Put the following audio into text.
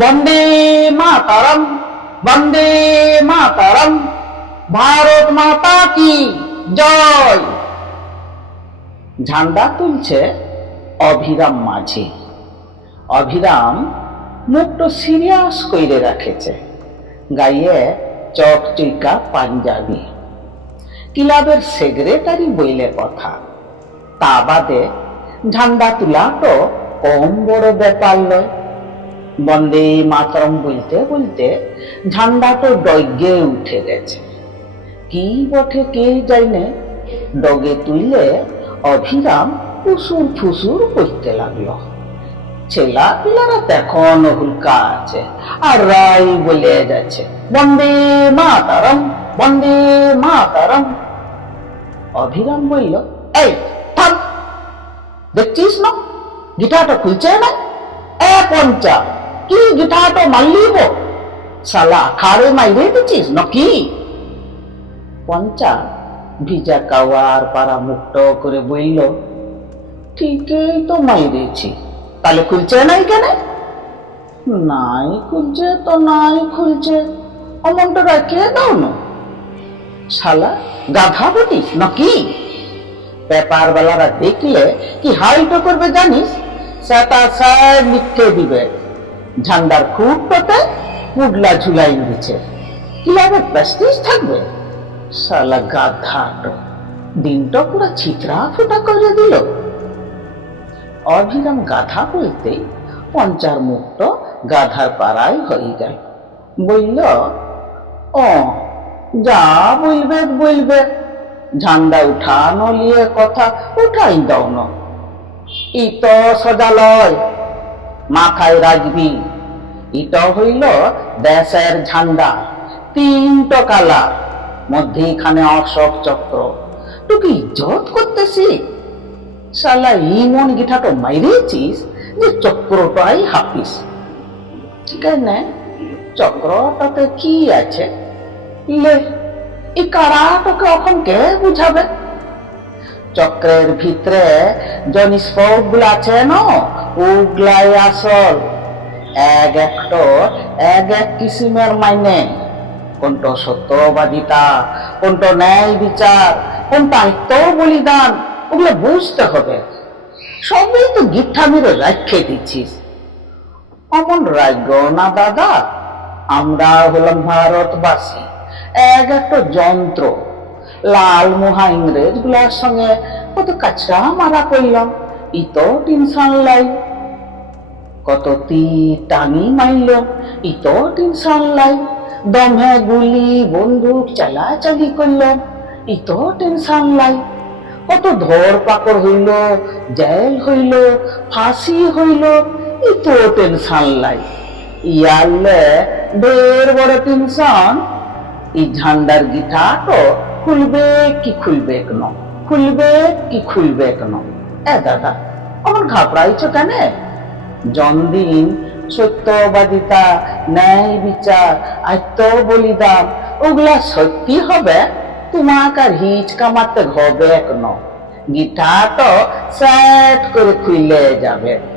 বন্দে মাতারম বন্দে মাতারম, ভারত মাতা কি জয়। ঝান্ডা তুলছে অভিরাম মাঝি। অভিরাম মুখটা সিরিয়াস কইরে রাখেছে, গাইয়ে চকচিকা পাঞ্জাবি। ক্লাবের সেক্রেটারি বইলে কথা, তা বাদে ঝান্ডা তোলা তো কম বড় ব্যাপার নয় বন্দে মাতরম বলতে বলতে ঝান্ডা তো ডগে উঠে গেছে। কি বটে, কে যাইনে ডগে তুইলে অভিরাম ফুসুর ফুসুর করতে লাগল। ছেলা পিলারা তখন হুলকা আছে, আর রাই বলে যাচ্ছে, বন্দে মাতারম বন্দে মাতারম। অভিরাম বলল, এই, থাম। দেখছিস না? গিটারটা খুলছে না? এ পঞ্চা কি গিটারটা মারলিব শালা, খাড়ে মাইরে দিচ্ছিস নাকি? পঞ্চা ভিজা কাওয়ার পাড়া মুক্ত করে বলল ঠিকই তো মাইরেছি। তাহলে খুলছে নাই কেন নাই খুলছে তো নাই খুলছে। অমনটা রাখিয়ে দাও না। শালা, গাধা বটিস নাকি? পেপার বেলারা দেখলে কি হাইটো করবে জানিস? সেটা স্যার লিখতে দিবে। ঝান্ডার খুঁটটাতে পুডলা ঝুলাই দিচ্ছে কীভাবে প্রেস্টিজ থাকবে? শালা গাধা দিনটা পুরো ছিত্রা ফুটা করে দিল। অভিরাম গাধা বলতেই পঞ্চার মুক্ত গাধার পাড়ায় হয়ে গেল। বলল, ও, যা বলবে বলবে। ঝান্ডা উঠানো নিয়ে কথা উঠাই দাও না। ই তো সজালয় মাথায় রাখবি এটা হইল দেশের ঝান্ডা তিনটো কালার মধ্যেখানে অশোক চক্র। তুই ইজ্জত করতেছি শালা ইমন গিঠাটো মাইরেছিস যে চক্রটাই হাফিস ঠিক আছে না চক্রটাতে কি আছে? লে এই কারাটাকে এখন কে বুঝাবে? চক্রের ভিতরে যে নিষ্পগুলো আছে না? ওগুলাই আসল। এক একটা এক এক কিসিমের মাইনে। কোনটা সত্যবাদিতা, কোনটা ন্যায় বিচার, কোনটা আত্ম বলিদান, ওগুলো বুঝতে হবে। সবই তো গিঠা মেরে রাখে দিচ্ছিস। অমন রাজ্য না দাদা? আমরা হলাম ভারতবাসী। এক একটা যন্ত্র। লাল, মহা, ইংরেজগুলার সঙ্গে কত কাছরা মারা করলাম ই তো টেনশন লাই কত তি টানি মাইল। ই তো টেনশন লাই দমে গুলি বন্দুক চালাচালি করলাম ই তো টেনশন লাই কত ধর পাকড় হইল, জেল হইল, ফাঁসি হইল। ই তো টেনশন লাই ইয়ারলে ঢের বড় টেনশন, এই ঝান্ডার গিঠা তো খুলবে কি খুলবে কেন? খুলবে কি খুলবে কেন? এ দাদা আমার ঘাবড়াইছ কেন? জন্দিন সত্যবাদিতা, ন্যায় বিচার আত্ম বলিদান, ওগুলা সত্যি হবে? তোমাকে আর হিচ কামাতে হবে কেন? গিটা তো সেট করে খুলে যাবে।